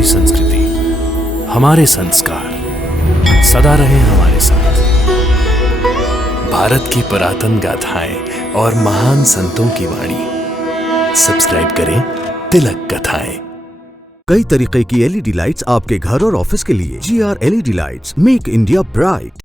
हमारी संस्कृति, हमारे संस्कार सदा रहे हमारे साथ। भारत की पुरातन गाथाएं और महान संतों की वाणी। सब्सक्राइब करें तिलक कथाएं। कई तरीके की एलईडी लाइट्स आपके घर और ऑफिस के लिए। GR LED lights, make India bright.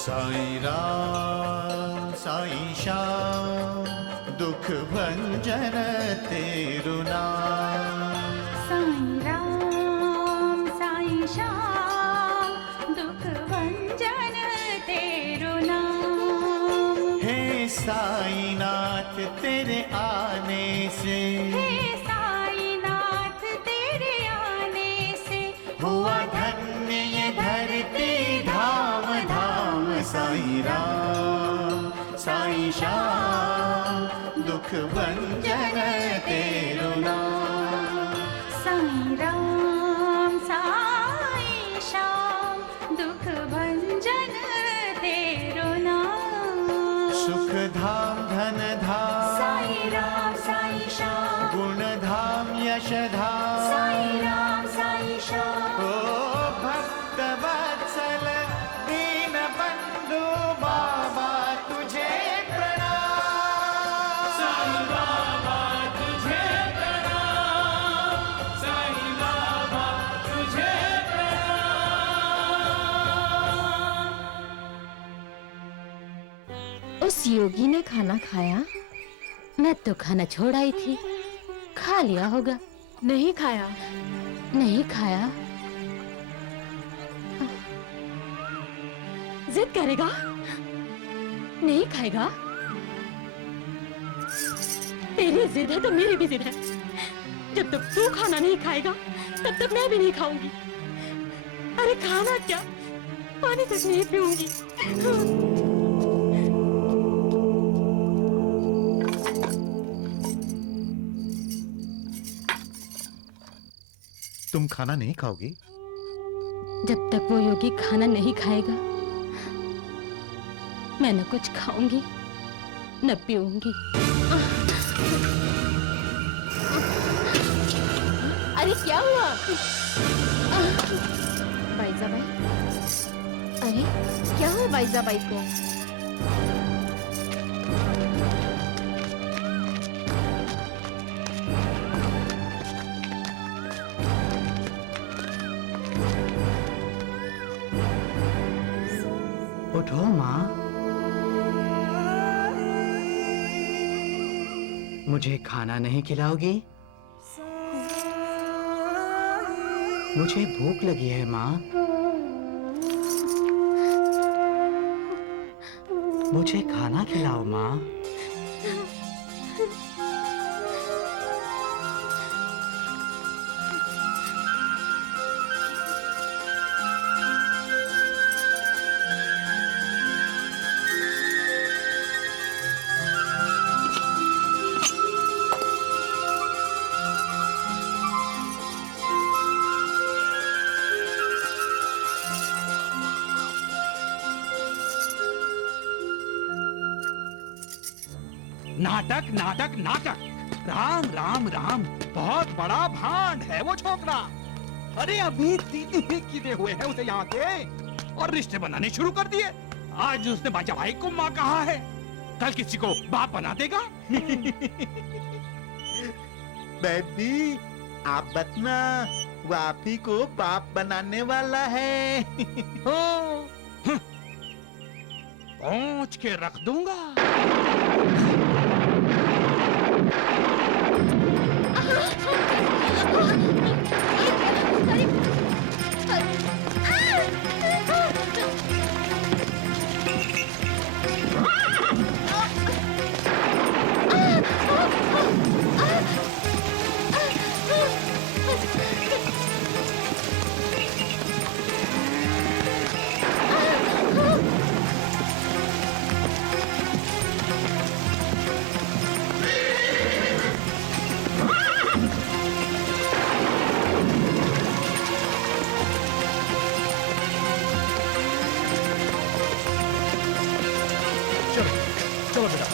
Sai Ram Sai Shyam दुख भंजन तेरु नाम। साईं राम साईं श्याम दुख भंजन तेरु नाम। हे साईं नाथ तेरे आने से, हे साईं नाथ तेरे आने से हुआ धन्य ये धरती धाम धाम। साईं राम साईं श्याम दुख भंजन तेरु नाम। साईं राम साईं श्याम दुख भंजन तेरु नाम। सुख धाम धन धाम साईं राम साईं श्याम गुण धाम यश धाम। साईं राम साईं श्याम ओ भक्त वत्सल दीन बंधु बाबा तुझे प्रणाम। साईं बाबा तुझे प्रणाम। साईं बाबा तुझे प्रणाम। उस योगी ने खाना खाया? मैं तो खाना छोड़ आई थी। खा लिया होगा। नहीं खाया। नहीं खाया? जिद करेगा? नहीं खाएगा? तेरी जिद है तो मेरी भी जिद है। जब तक तू खाना नहीं खाएगा तब तक मैं भी नहीं खाऊंगी। अरे खाना क्या, पानी तक नहीं पीऊंगी। तुम खाना नहीं खाओगी? जब तक वो योगी खाना नहीं खाएगा मैं न कुछ खाऊंगी न पीऊंगी। अरे क्या हुआ? बाईजाबाई, अरे क्या हुआ बाईजाबाई को? उठो माँ, मुझे खाना नहीं खिलाओगी? मुझे भूख लगी है माँ, मुझे खाना खिलाओ माँ। नाटक नाटक नाटक। राम राम राम, बहुत बड़ा भांड है वो छोकरा। अरे अभी 3 ही गिरे हुए हैं उसे यहाँ के और रिश्ते बनाने शुरू कर दिए। आज उसने बाजा भाई को माँ कहा है, कल किसी को बाप बना देगा। बेबी आप बतना, वो आप ही को बाप बनाने वाला है। ओ, पहुंच के रख दूंगा। चलो बेटा।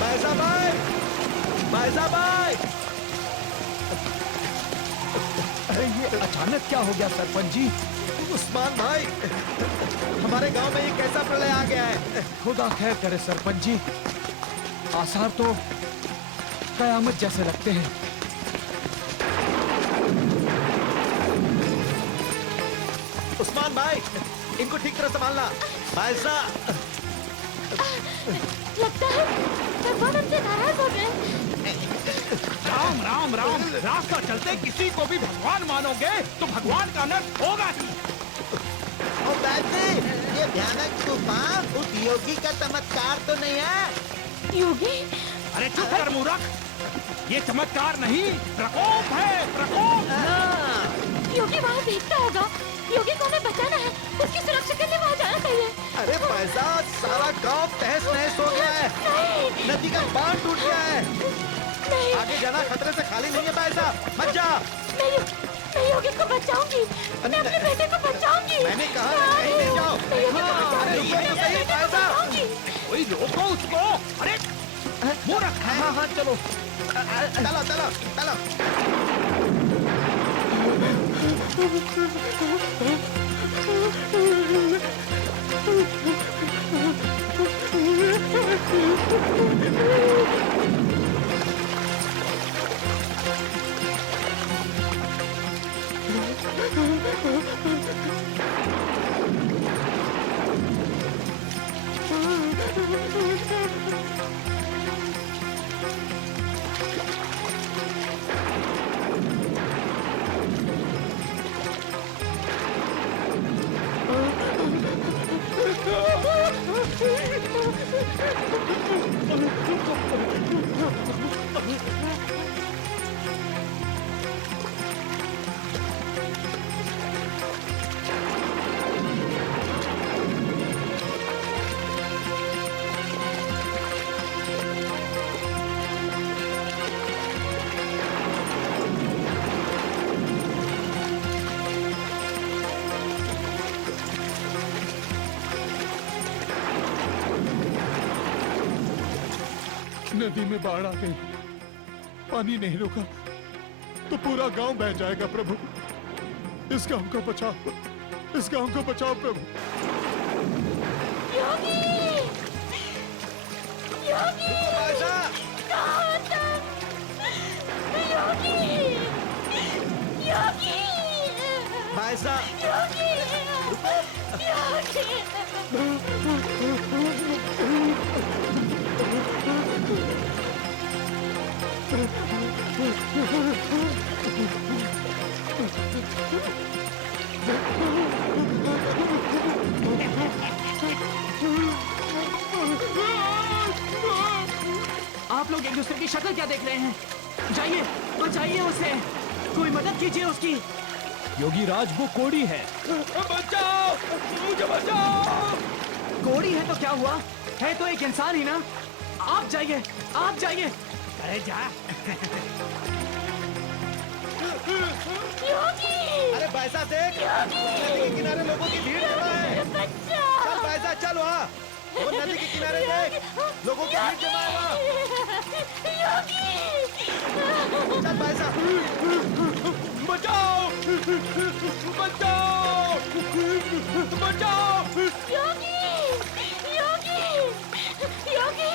भाईसा भाई, भाईसा भाई। अरे ये अचानक क्या हो गया सरपंच जी? उस्मान भाई, हमारे गांव में ये कैसा प्रलय आ गया है? खुदा खैर करे सरपंच जी। आसार तो कयामत जैसे लगते हैं। उस्मान भाई, इनको ठीक तरह संभालना। भाईसा, लगता है भगवान हमसे नाराज हो गए। राम राम राम, रास्ता चलते किसी को भी भगवान मानोगे तो भगवान का अनर्थ होगा ही। ओ दादी, ये भयानक तूफान उस योगी का चमत्कार तो नहीं है? योगी? अरे चुप कर मूर्ख, ये चमत्कार नहीं, प्रकोप है, प्रकोप। योगी वहाँ देखता होगा। योगी को हमें बचाना है, उसकी सुरक्षा के लिए वहाँ जाना चाहिए। अरे पैसा, सारा गांव तहस नहस हो गया है। नहीं, नदी का बांध टूट गया है। नहीं, आगे जाना खतरे से खाली नहीं है पैसा, मत जा। मैं योगी को बचाऊंगी। मैं अपने बेटे को बचाऊंगी। मैंने कहा ना, कहीं नहीं जाओ। मैं योगी को बचाऊंगी। अरे रुको तो सही, पैसा। कोई रोको उसको। अरे मूर्ख। हाँ हाँ चलो, चलो चलो चलो। नदी में बाढ़ आ गई, पानी नहीं रुका तो पूरा गांव बह जाएगा प्रभु। इस गांव को बचाओ, इस गांव को बचाओ प्रभु। योगी! योगी! कहाँ हो तुम? योगी! योगी! पैसा, योगी! आप लोग एक दूसरे की शक्ल क्या देख रहे हैं? जाइए, बचाइए उसे। कोई मदद कीजिए उसकी। योगी राज वो कोड़ी है। बचाओ, मुझे बचाओ। कोड़ी है तो क्या हुआ? है तो एक इंसान ही ना। आप जाइए, आप जाइए। अरे जा। योगी! अरे पैसा देख, नदी के किनारे लोगों की भीड़ जमा है। चल पैसा, चल वहाँ। वो नदी के किनारे देख, लोगों की भीड़ जमा है वहाँ। चल पैसा। बचाओ, बचाओ, बचाओ। योगी! योगी! योगी!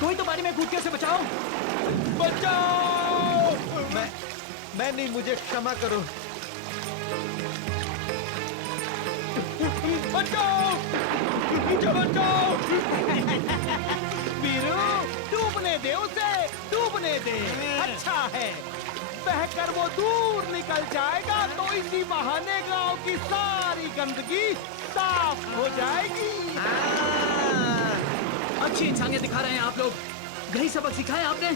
कोई तो पानी में कूद के उसे बचाओ। बचाओ। मैं नहीं, मुझे क्षमा करो। बचाओ, मुझे बचाओ। वीरू, डूबने दे उसे, डूबने दे। अच्छा है, बहकर वो दूर निकल जाएगा तो इसी बहाने गांव की सारी गंदगी साफ हो जाएगी। अच्छी इंसानियत दिखा रहे हैं आप लोग। यही सबक सिखाया आपने,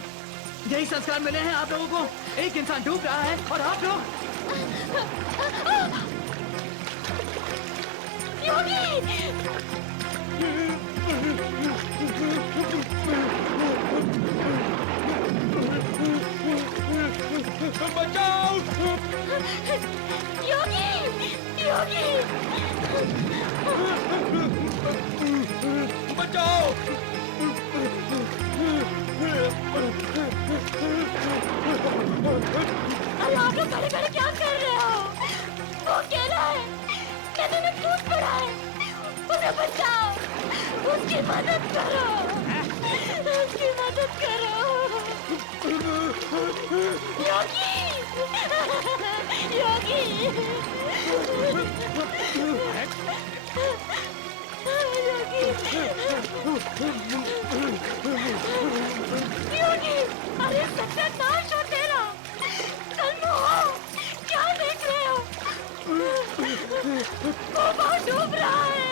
यही संस्कार मिले हैं आप लोगों को। एक इंसान डूब रहा है और आप लोग बचाओ। योगी, योगी, बचाओ। अरे आप लोग खड़े खड़े क्या कर रहे हो? वो अकेला है, नदी में कूद पड़ा है, उसे बचाओ, उसकी मदद करो, उसकी मदद करो। योगी, योगी, योगी, अरे सत्यानाश हो तेरा। कल्लू हो, क्या देख रहे हो? वो बहुत डूब रहा है।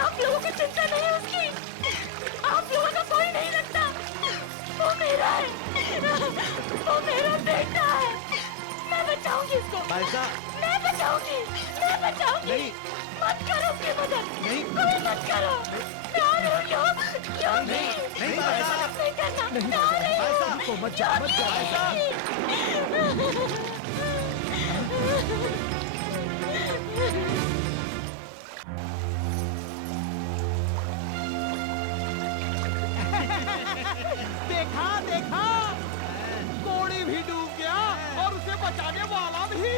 आप लोगों को चिंता नहीं उसकी, आप लोगों का कोई नहीं लगता। वो मेरा है, वो मेरा बेटा है। मैं बचाऊंगी इसको, मैं बचाऊंगी, मैं बचाऊंगी। नहीं, मत करो उसकी मदद, नहीं, कोई मत करो। योगी, नहीं, ऐसा नहीं करना, मत जा, मत जा, ऐसा। देखा देखा, कोड़ी भी डूब गया और उसे बचाने वाला भी।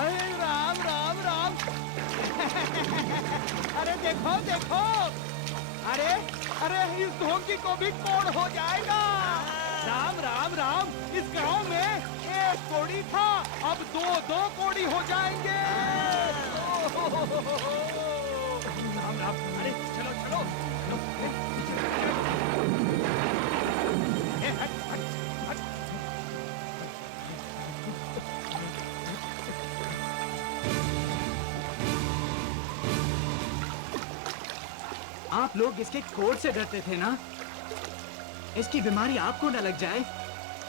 अरे राम राम राम। अरे देखो देखो, अरे अरे इस ढोंगी को भी कोड़ हो जाएगा। राम राम राम, इस गांव में एक कोड़ी था, अब दो कोड़ी हो जाएंगे। राम राम, अरे चलो चलो, हट हट हट। आप लोग इसके कोड से डरते थे ना? इसकी बीमारी आपको न लग जाए,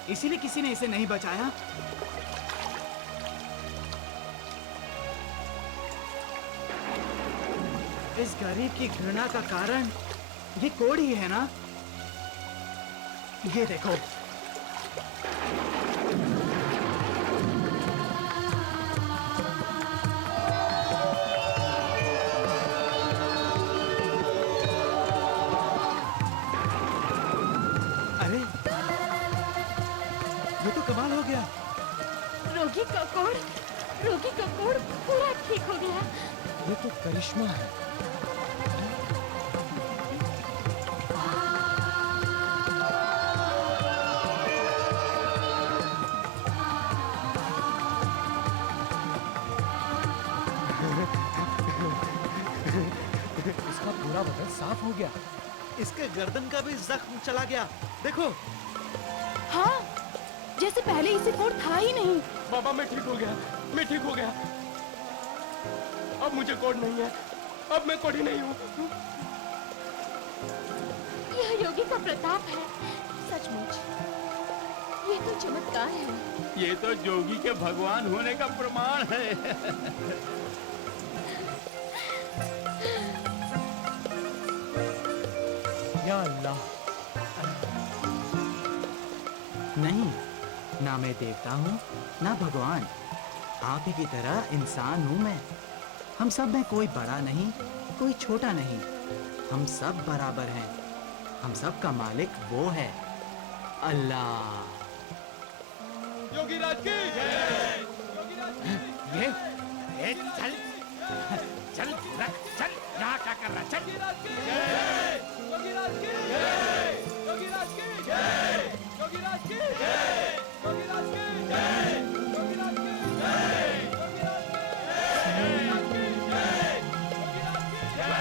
इसीलिए किसी ने इसे नहीं बचाया। इस गरीब की घृणा का कारण ये कोड ही है ना? ये देखो। ये तो कमाल हो गया। रोगी का कोड़ पूरा ठीक हो गया। ये तो करिश्मा है। इसका पूरा बदन साफ हो गया। इसके गर्दन का भी जख्म चला गया, देखो। हाँ, जैसे पहले इसे कोड था ही नहीं। बाबा मैं ठीक हो गया, मैं ठीक हो गया। अब मुझे कोड नहीं है, अब मैं कोड़ी नहीं हूँ। यह योगी का प्रताप है, सचमुच। ये तो चमत्कार है। ये तो जोगी के भगवान होने का प्रमाण है। या अल्लाह। नहीं, ना मैं देवता हूँ ना भगवान, आप ही की तरह इंसान हूँ मैं। हम सब में कोई बड़ा नहीं, कोई छोटा नहीं, हम सब बराबर हैं। हम सब का मालिक वो है, अल्लाह। योगीराज की जय। ये चल चल चल, यहाँ क्या कर रहा है? चल। योगीराज की जय। योगीराज की जय। योगीराज की जय। योगीराज की जय। योगीराज की जय। योगीराज की जय। योगीराज की जय। योगीराज की जय।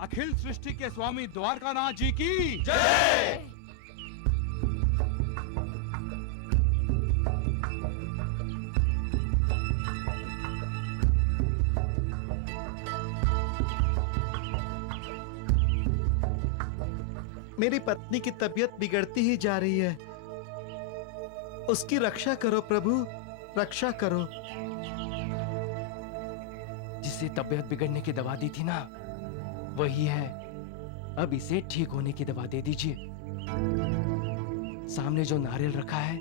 अखिल सृष्टि के स्वामी द्वारकानाथ जी की जय। मेरी पत्नी की तबीयत बिगड़ती ही जा रही है, उसकी रक्षा करो प्रभु, रक्षा करो। जिससे तबीयत बिगड़ने की दवा दी थी ना, वही है। अब इसे ठीक होने की दवा दे दीजिए। सामने जो नारियल रखा है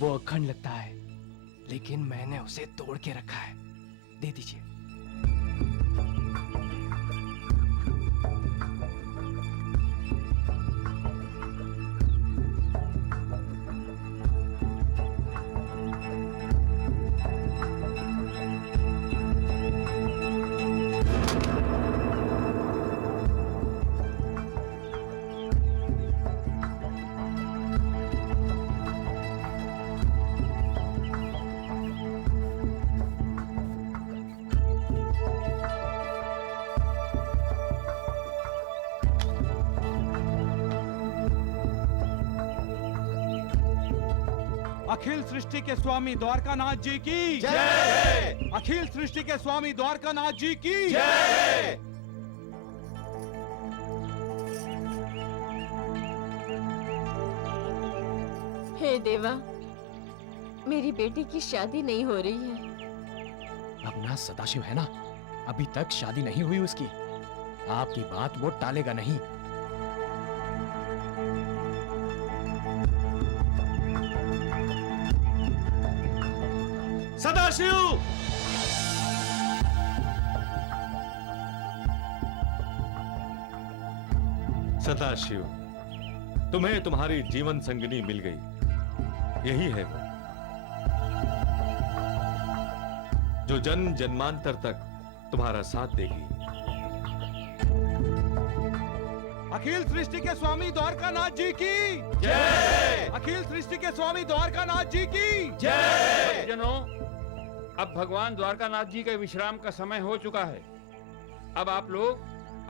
वो अखंड लगता है, लेकिन मैंने उसे तोड़ के रखा है। दे दीजिए। अखिल सृष्टि के स्वामी द्वारकानाथ जी की जय। अखिल सृष्टि के स्वामी द्वारकानाथ जी की जय। हे देवा, मेरी बेटी की शादी नहीं हो रही है। अपना सदाशिव है ना, अभी तक शादी नहीं हुई उसकी। आपकी बात वो टालेगा नहीं। सदाशिव, सदाशिव, तुम्हें तुम्हारी जीवन संगिनी मिल गई। यही है वो जो जन्म जन्मांतर तक तुम्हारा साथ देगी। अखिल सृष्टि के स्वामी द्वारकानाथ जी की जय। अखिल सृष्टि के स्वामी द्वारकानाथ जी की जय। जनों, अब भगवान द्वारकानाथ जी के विश्राम का समय हो चुका है। अब आप लोग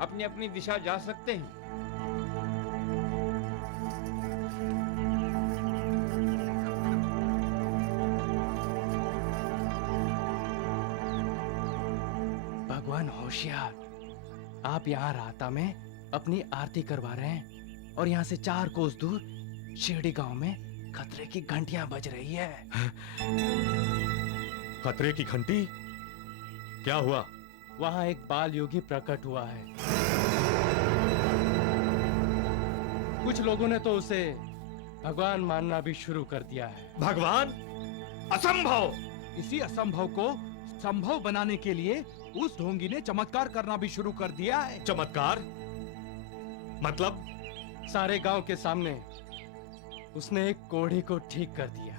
अपनी अपनी दिशा जा सकते हैं। भगवान होशियार, आप यहाँ राता में अपनी आरती करवा रहे हैं और यहाँ से 4 कोस दूर शिरडी गांव में खतरे की घंटियां बज रही है। खतरे की घंटी? क्या हुआ? वहाँ एक बाल योगी प्रकट हुआ है। कुछ लोगों ने तो उसे भगवान मानना भी शुरू कर दिया है। भगवान? असंभव! इसी असंभव को संभव बनाने के लिए उस ढोंगी ने चमत्कार करना भी शुरू कर दिया है। चमत्कार? मतलब? सारे गांव के सामने उसने एक कोढ़ी को ठीक कर दिया।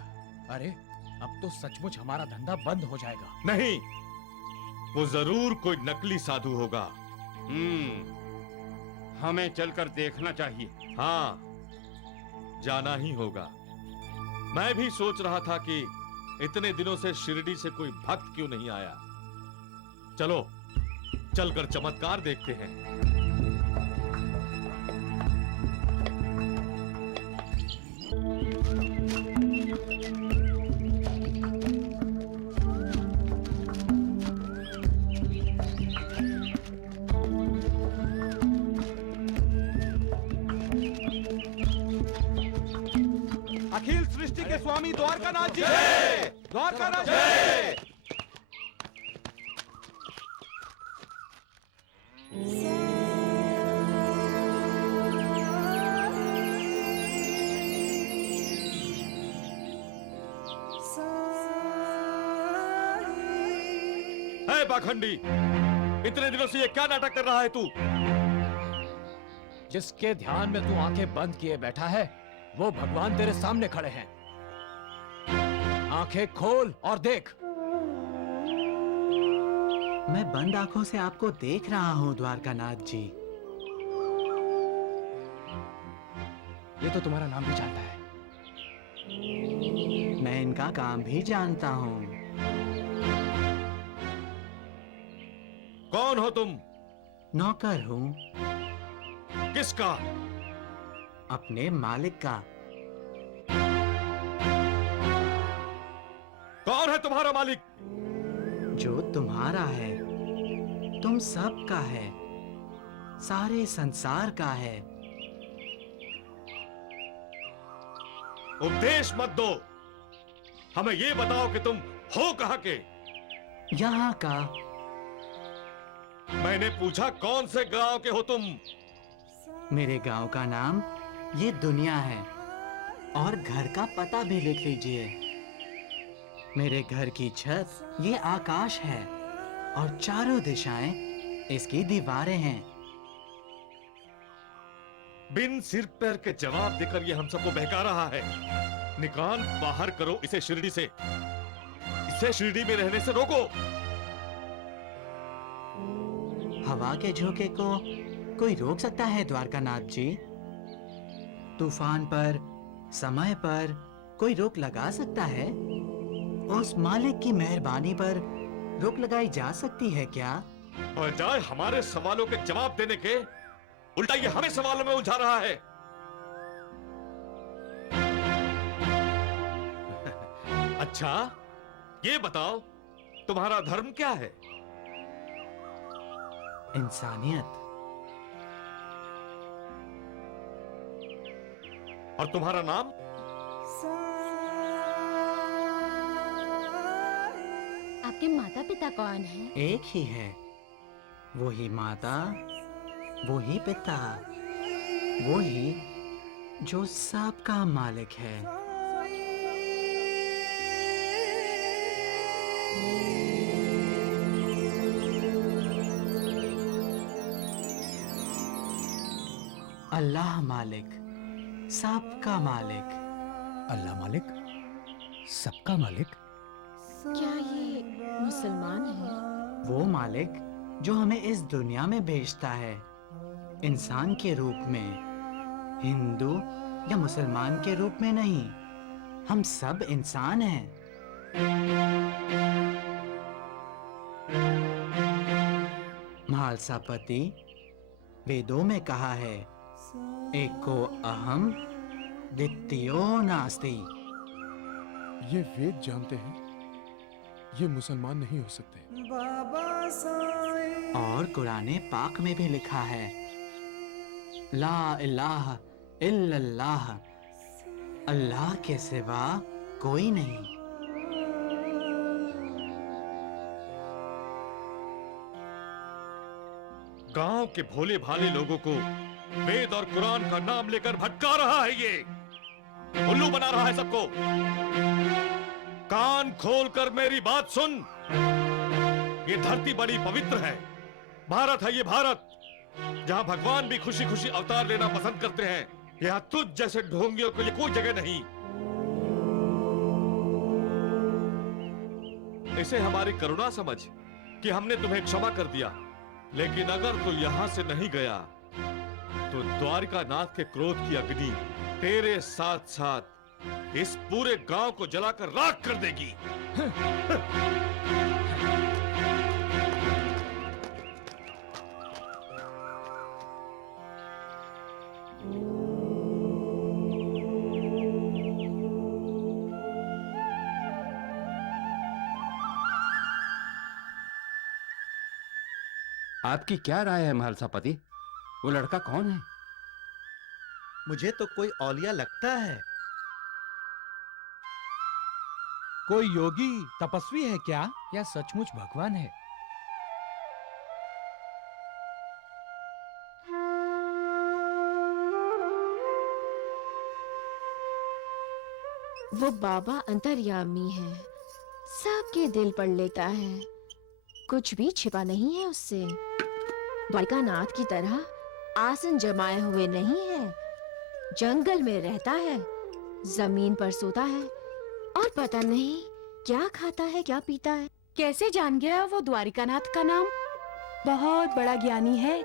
अरे अब तो सचमुच हमारा धंधा बंद हो जाएगा। नहीं, वो जरूर कोई नकली साधु होगा। हमें चलकर देखना चाहिए। हाँ, जाना ही होगा। मैं भी सोच रहा था कि इतने दिनों से शिरडी से कोई भक्त क्यों नहीं आया। चलो चलकर चमत्कार देखते हैं। अखिल सृष्टि के स्वामी द्वारकानाथ जी जय। द्वारकानाथ जय। है पाखंडी, इतने दिनों से ये क्या नाटक कर रहा है तू? जिसके ध्यान में तू आंखें बंद किए बैठा है वो भगवान तेरे सामने खड़े हैं। आंखें खोल और देख। मैं बंद आंखों से आपको देख रहा हूँ द्वारकानाथ जी। ये तो तुम्हारा नाम भी जानता है। मैं इनका काम भी जानता हूँ। कौन हो तुम? नौकर हूँ। किसका? अपने मालिक का। कौन है तुम्हारा मालिक? जो तुम्हारा है, तुम सब का है, सारे संसार का है। उपदेश मत दो, हमें ये बताओ कि तुम हो कहां के? यहाँ का। मैंने पूछा कौन से गांव के हो तुम? मेरे गांव का नाम ये दुनिया है और घर का पता भी लिख लीजिए। मेरे घर की छत ये आकाश है और चारों दिशाएं इसकी दीवारें हैं। बिन सिर पैर के जवाब देकर ये हम सबको बहका रहा है। निकाल बाहर करो इसे शिरडी से। इसे शिरडी में रहने से रोको। हवा के झोंके को कोई रोक सकता है द्वारकानाथ जी? तूफान पर, समय पर कोई रोक लगा सकता है? उस मालिक की मेहरबानी पर रोक लगाई जा सकती है क्या? बजाय हमारे सवालों के जवाब देने के, उल्टा ये हमें सवालों में उलझा रहा है। अच्छा, ये बताओ तुम्हारा धर्म क्या है? इंसानियत। और तुम्हारा नाम? आपके माता पिता कौन हैं? एक ही है। वो ही माता, वो ही पिता, वो ही जो सबका मालिक है। अल्लाह मालिक, सबका मालिक। अल्लाह मालिक, सबका मालिक। क्या ये मुसलमान है? वो मालिक जो हमें इस दुनिया में भेजता है, इंसान के रूप में, हिंदू या मुसलमान के रूप में नहीं। हम सब इंसान हैं। महालसापति, वेदों में कहा है, एको अहम द्वितीयो नास्ति। ये वेद जानते हैं, ये मुसलमान नहीं हो सकते। और कुराने पाक में भी लिखा है, ला इलाहा इल्लल्लाह, अल्लाह के सिवा कोई नहीं। गांव के भोले भाले लोगों को वेद और कुरान का नाम लेकर भटका रहा है। ये उल्लू बना रहा है सबको। कान खोलकर मेरी बात सुन। ये धरती बड़ी पवित्र है। भारत है ये भारत, जहां भगवान भी खुशी खुशी अवतार लेना पसंद करते हैं। यहाँ तुझ जैसे ढोंगियों के लिए कोई जगह नहीं। इसे हमारी करुणा समझ कि हमने तुम्हें क्षमा कर दिया। लेकिन अगर तू यहां से नहीं गया तो द्वारिकानाथ के क्रोध की अग्नि तेरे साथ साथ इस पूरे गांव को जलाकर राख कर देगी। आपकी क्या राय है महलसापति? वो लड़का कौन है? मुझे तो कोई औलिया लगता है। कोई योगी तपस्वी है क्या, या सचमुच भगवान है? वो बाबा अंतर्यामी है, सबके दिल पढ़ लेता है, कुछ भी छिपा नहीं है उससे। द्वारिकानाथ की तरह आसन जमाए हुए नहीं है, जंगल में रहता है, जमीन पर सोता है और पता नहीं क्या खाता है क्या पीता है। कैसे जान गया वो द्वारिकानाथ का नाम? बहुत बड़ा ज्ञानी है।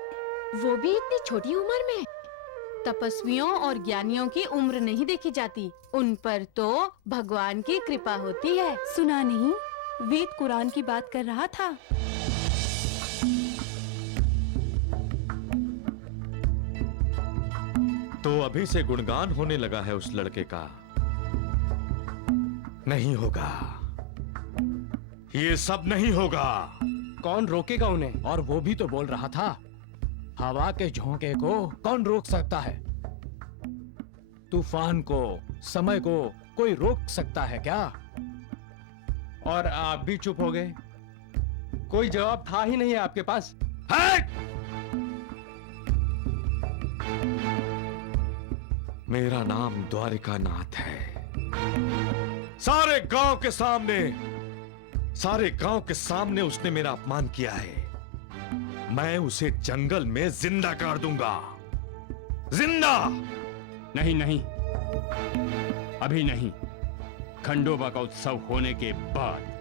वो भी इतनी छोटी उम्र में। तपस्वियों और ज्ञानियों की उम्र नहीं देखी जाती, उन पर तो भगवान की कृपा होती है। सुना नहीं, वेद कुरान की बात कर रहा था। तो अभी से गुणगान होने लगा है उस लड़के का। नहीं होगा, ये सब नहीं होगा। कौन रोकेगा उन्हें? और वो भी तो बोल रहा था, हवा के झोंके को कौन रोक सकता है? तूफान को, समय को कोई रोक सकता है क्या? और आप भी चुप हो गए। कोई जवाब था ही नहीं आपके पास। मेरा नाम द्वारिकानाथ है। सारे गांव के सामने उसने मेरा अपमान किया है। मैं उसे जंगल में जिंदा गाड़ दूंगा। जिंदा। नहीं नहीं, अभी नहीं, खंडोबा का उत्सव होने के बाद।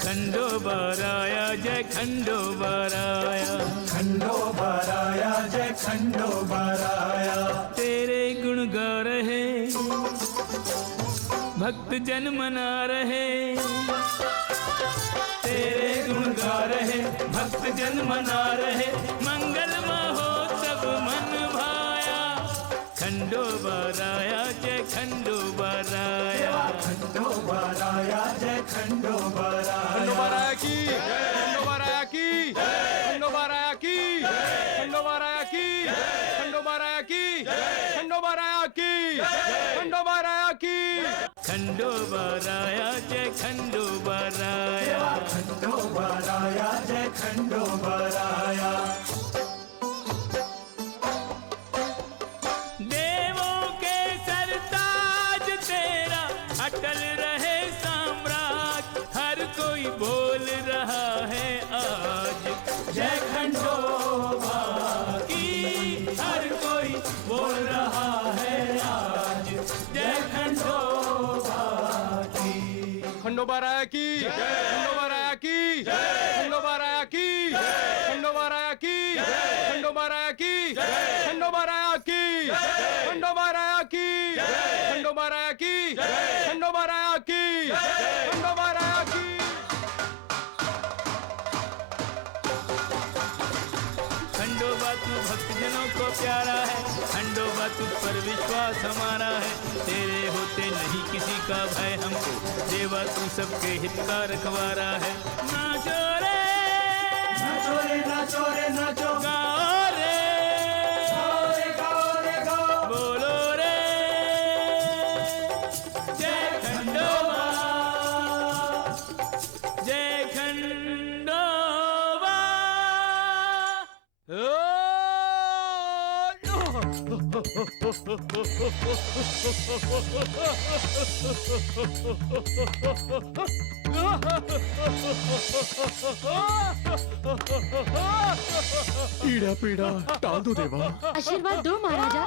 खंडोबाराया जय खंडोबाराया, खंडोबाराया जय खंडोबाराया। तेरे गुण गा रहे भक्त जन मना रहे, तेरे गुण गा रहे भक्त जन मना रहे, मंगल महोत्सव मन भाया। खंडोबाराया जय खंडोबाराया, खंडोबाराया जय खंडोबाराया। खंडोबाराया की, खंडोबाराया की, खंडोबाराया की, खंडोबाराया की, खंडोबाराया की, खंडोबाराया की, खंडोबाराया की। खंडोबाराया जय खंडोबाराया, खंडोबाराया जय खंडोबाराया। देवों के सरताज तेरा अटल रहे साम्राज्य, हर कोई बोल रहा है आज जय खंडोबा की, हर कोई बोल रहा है आज जय खंडोबा की। खंडोबाराया की, खंडोबाराया की, खंडोबाराया की, खंडोबाराया की, खंडोबाराया की, खंडोबाराया की, खंडोबाराया की, खंडोबाराया की, खंडोबाराया की, खंडोबाराया की। खंडोबा तू भक्तजनों को प्यारा है, खंडोबा तुझ पर विश्वास हमारा है, तेरे होते नहीं किसी का भय हमको, देवा तू सबके हित का रखवारा है। नाचो रे नाचो रे नाचो रे नाचो, गाओ रे गाओ रे गाओ रे गाओ, बोलो रे जय खंडोबा। पीड़ा पीड़ा टाल दो देवा। आशीर्वाद दो महाराजा।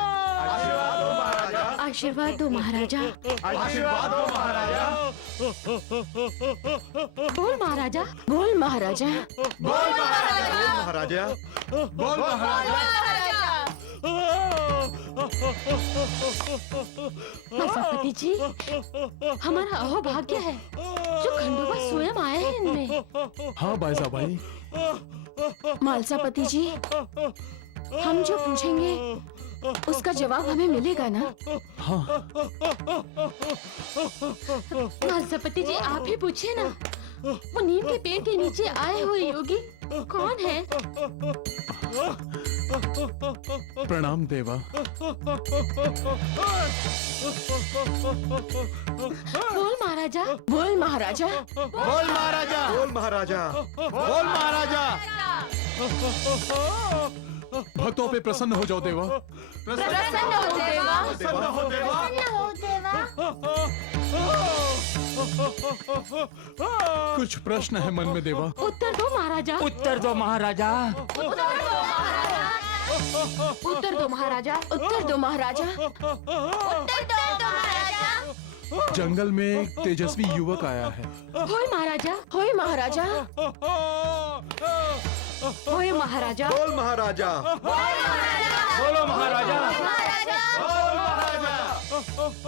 आशीर्वाद दो महाराजा। आशीर्वाद दो महाराजा। बोल महाराजा। बोल महाराजा। बोल महाराजा। बोल महाराजा। प्रजापति जी, हमारा अहोभाग्य है जो खंडोबा स्वयं आए हैं इनमें। हाँ बायजा भाई। मालसापति जी, हम जो पूछेंगे उसका जवाब हमें मिलेगा ना? हाँ। मालसापति जी, आप ही पूछिए ना। वो नीम के पेड़ के नीचे आए हुए योगी कौन है? प्रणाम देवा। बोल महाराजा। बोल महाराजा। बोल महाराजा। बोल महाराजा। बोल महाराजा। भक्तों पे प्रसन्न हो जाओ देवा। प्रसन्न हो देवा। प्रसन्न हो देवा। कुछ प्रश्न है मन में देवा। उत्तर दो महाराजा। उत्तर दो महाराजा। उत्तर दो महाराजा। उत्तर दो महाराजा। जंगल में एक तेजस्वी युवक आया है। होय महाराजा। होय महाराजा। होय महाराजा। बोल महाराजा। बोलो महाराजा।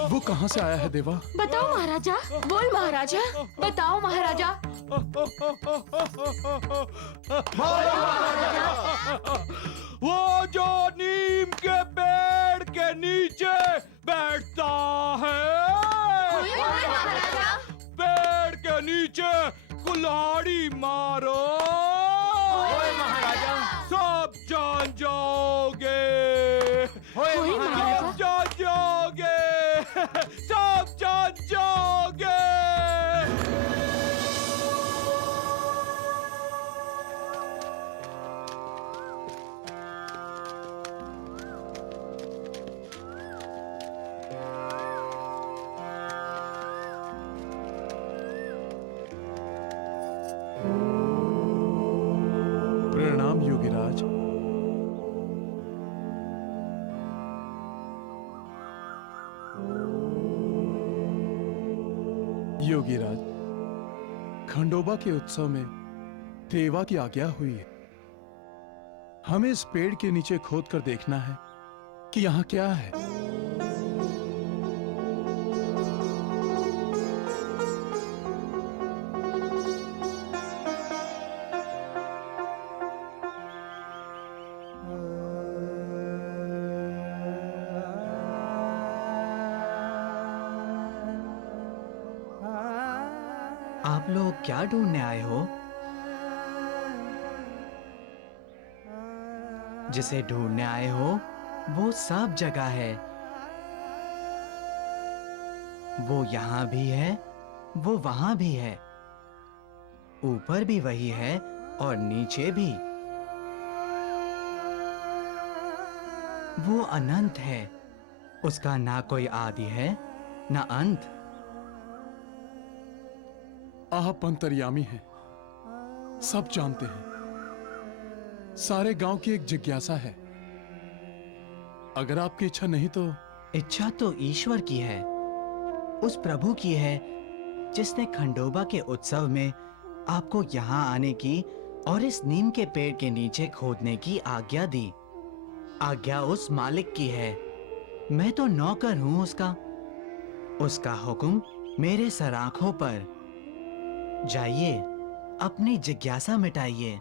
वो कहाँ से आया है देवा? बताओ महाराजा। बोल महाराजा। बताओ महाराजा। वो जो नीम के पेड़ के नीचे बैठता है, पेड़ के नीचे कुल्हाड़ी मारो, सब जान जाओगे। सब जान जाओगे। सब जान जाओगे। प्रणाम योगीराज। योगीराज, खंडोबा के उत्सव में देवा की आज्ञा हुई है। हमें इस पेड़ के नीचे खोद कर देखना है कि यहाँ क्या है। आप लोग क्या ढूंढने आए हो? जिसे ढूंढने आए हो वो सब जगह है। वो यहाँ भी है, वो वहां भी है, ऊपर भी वही है और नीचे भी। वो अनंत है, उसका ना कोई आदि है ना अंत। आप अंतर्यामी हैं, सब जानते हैं। सारे गांव की एक जिज्ञासा है। अगर आपकी इच्छा नहीं तो? इच्छा तो ईश्वर की है, उस प्रभु की है जिसने खंडोबा के उत्सव में आपको यहाँ आने की और इस नीम के पेड़ के नीचे खोदने की आज्ञा दी। आज्ञा उस मालिक की है, मैं तो नौकर हूँ उसका। उसका हुक्म मेरे सर आंखों पर। जाइए, अपनी जिज्ञासा मिटाइए।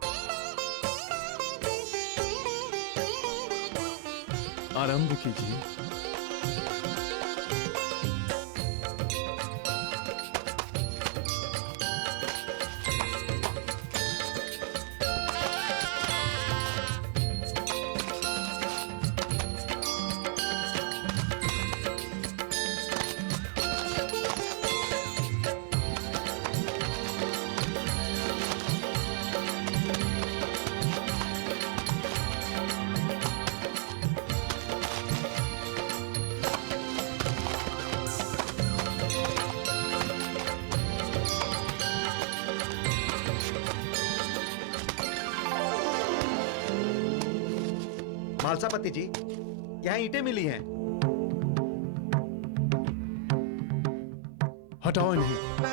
आरंभ कीजिए। मालसापति जी, यहाँ ईंटें मिली हैं। हटाओ इन्हें।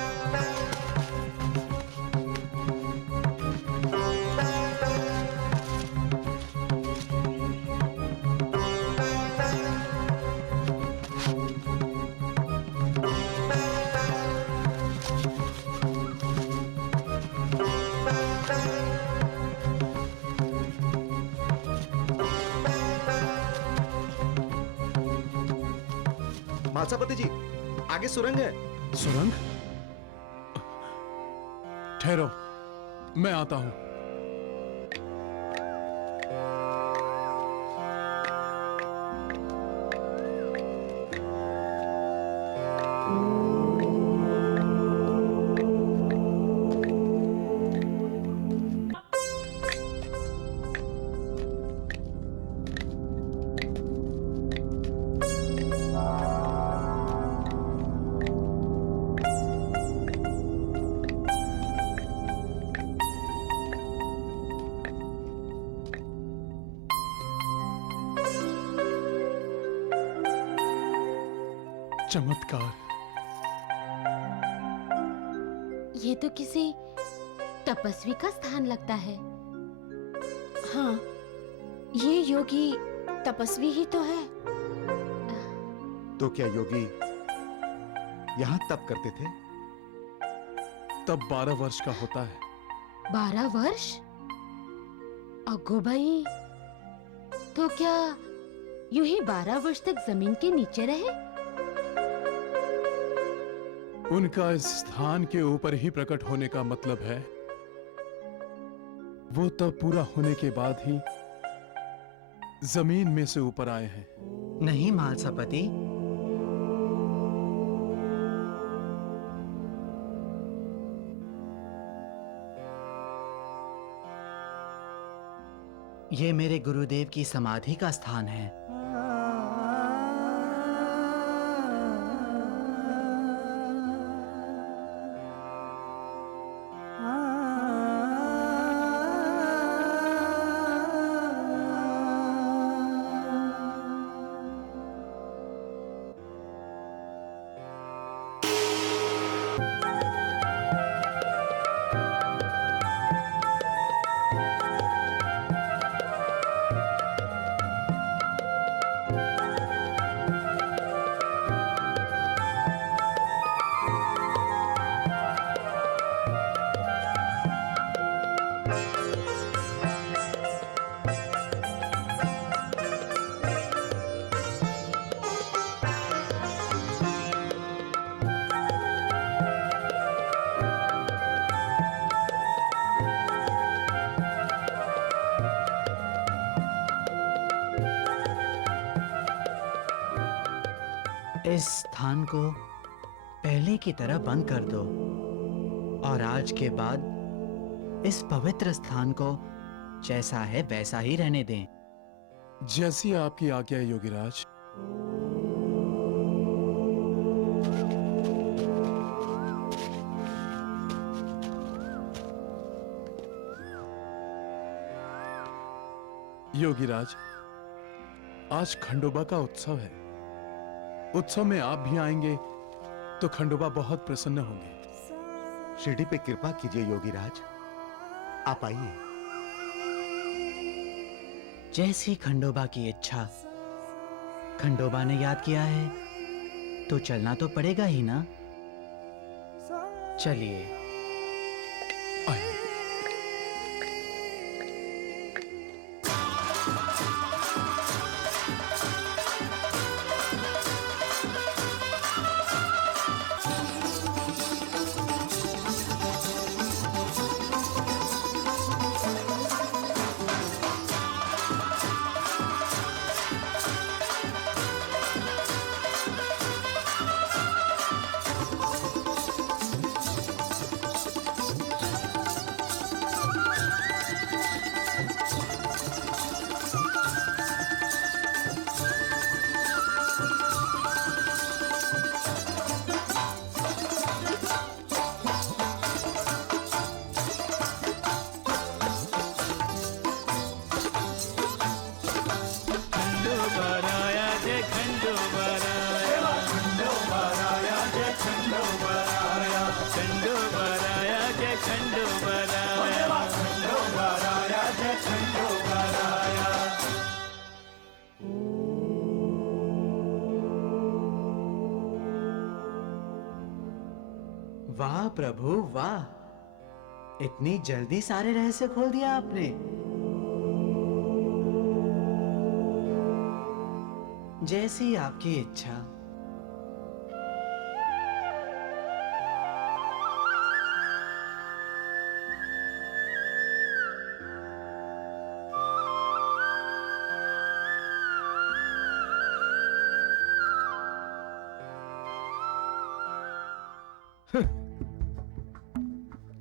मालसापति जी, आगे सुरंग है। सुरंग? ठहरो, मैं आता हूं। चमत्कार। ये तो किसी तपस्वी का स्थान लगता है। हाँ, ये योगी तपस्वी ही तो है। तो क्या योगी यहाँ तप करते थे? तब 12 वर्ष का होता है। 12 वर्ष? अगो भाई, तो क्या यूं ही 12 वर्ष तक जमीन के नीचे रहे? उनका इस स्थान के ऊपर ही प्रकट होने का मतलब है वो तब पूरा होने के बाद ही जमीन में से ऊपर आए हैं। नहीं मालसापति, ये मेरे गुरुदेव की समाधि का स्थान है। इस स्थान को पहले की तरह बंद कर दो और आज के बाद इस पवित्र स्थान को जैसा है वैसा ही रहने दें। जैसी आपकी आज्ञा है योगीराज। योगीराज, आज खंडोबा का उत्सव है। उत्सव में आप भी आएंगे तो खंडोबा बहुत प्रसन्न होंगे। शिरडी पे कृपा कीजिए योगीराज, आप आइए। जैसी खंडोबा की इच्छा। खंडोबा ने याद किया है तो चलना तो पड़ेगा ही ना। चलिए। वाह प्रभु वाह, इतनी जल्दी सारे रहस्य खोल दिया आपने। जैसी आपकी इच्छा।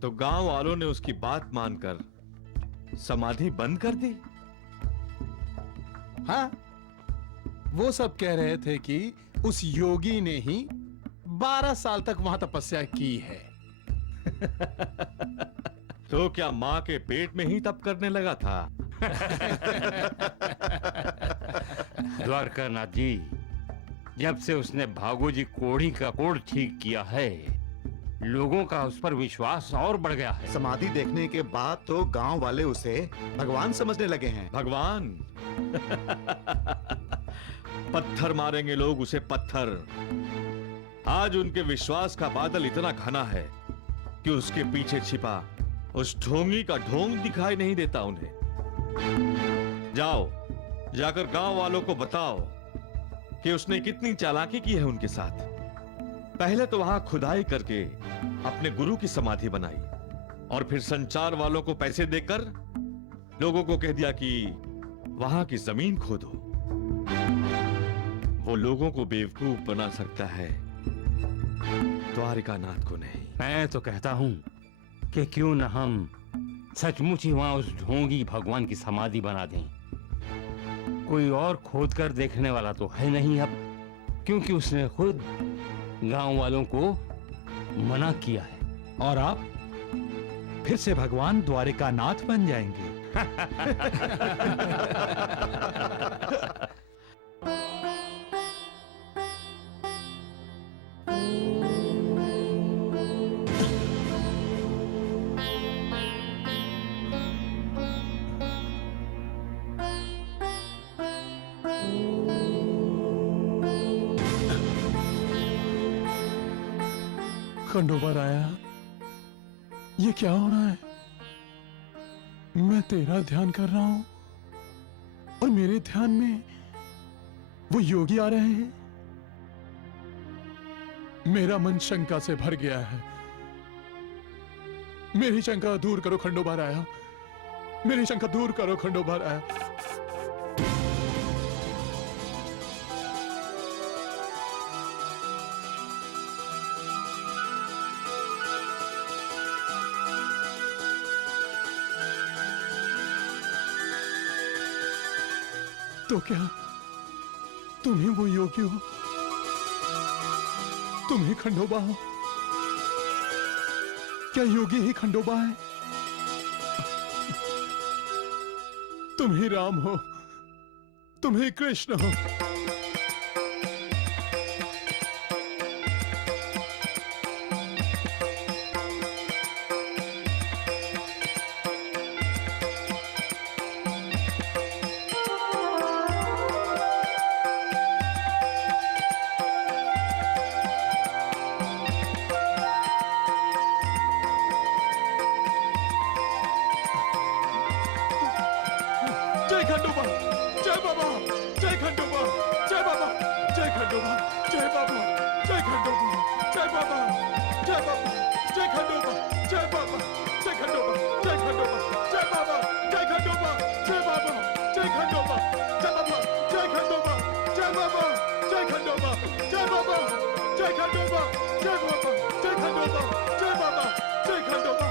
तो गांव वालों ने उसकी बात मानकर समाधि बंद कर दी। हाँ, वो सब कह रहे थे कि उस योगी ने ही 12 साल तक वहां तपस्या की है। तो क्या माँ के पेट में ही तप करने लगा था? द्वारकानाथ जी, जब से उसने भागोजी कोढ़ी का कोढ़ ठीक किया है, लोगों का उस पर विश्वास और बढ़ गया है। समाधि देखने के बाद तो गांव वाले उसे भगवान समझने लगे हैं। भगवान? पत्थर मारेंगे लोग उसे, पत्थर। आज उनके विश्वास का बादल इतना घना है कि उसके पीछे छिपा उस ढोंगी का ढोंग दिखाई नहीं देता उन्हें। जाओ, जाकर गांव वालों को बताओ कि उसने कितनी चालाकी की है उनके साथ। पहले तो वहां खुदाई करके अपने गुरु की समाधि बनाई और फिर संचार वालों को पैसे देकर लोगों को कह दिया कि वहां की जमीन खोदो। वो लोगों को बेवकूफ बना सकता है, द्वारिकानाथ को नहीं। मैं तो कहता हूं कि क्यों न हम सचमुच ही वहां उस ढोंगी भगवान की समाधि बना दें। कोई और खोद कर देखने वाला तो है नहीं अब, क्योंकि उसने खुद गांव वालों को मना किया है। और आप फिर से भगवान द्वारिकानाथ बन जाएंगे। खंडोबा राया, ये क्या हो रहा है? मैं तेरा ध्यान कर रहा हूं और मेरे ध्यान में वो योगी आ रहे हैं। मेरा मन शंका से भर गया है। मेरी शंका दूर करो खंडोबा राया, मेरी शंका दूर करो खंडोबा राया। तो क्या तुम ही वो योगी हो? तुम ही खंडोबा हो? क्या योगी ही खंडोबा है? तुम ही राम हो, तुम ही कृष्ण हो। जय खंडोबा, जय बाबा, जय खंडोबा, जय बाबा, जय खंडोबा, जय बाबा, जय खंडोबा, जय बाबा, जय बाबा, जय खंडोबा, जय बाबा, जय खंडोबा, जय खंडोबा, जय बाबा, जय खंडोबा, जय बाबा, जय खंडोबा, जय बाबा, जय खंडोबा, जय बाबा, जय खंडोबा, जय बाबा, जय खंडोबा, जय बाबा, जय खंडोबा, जय बाबा, जय खंडोबा,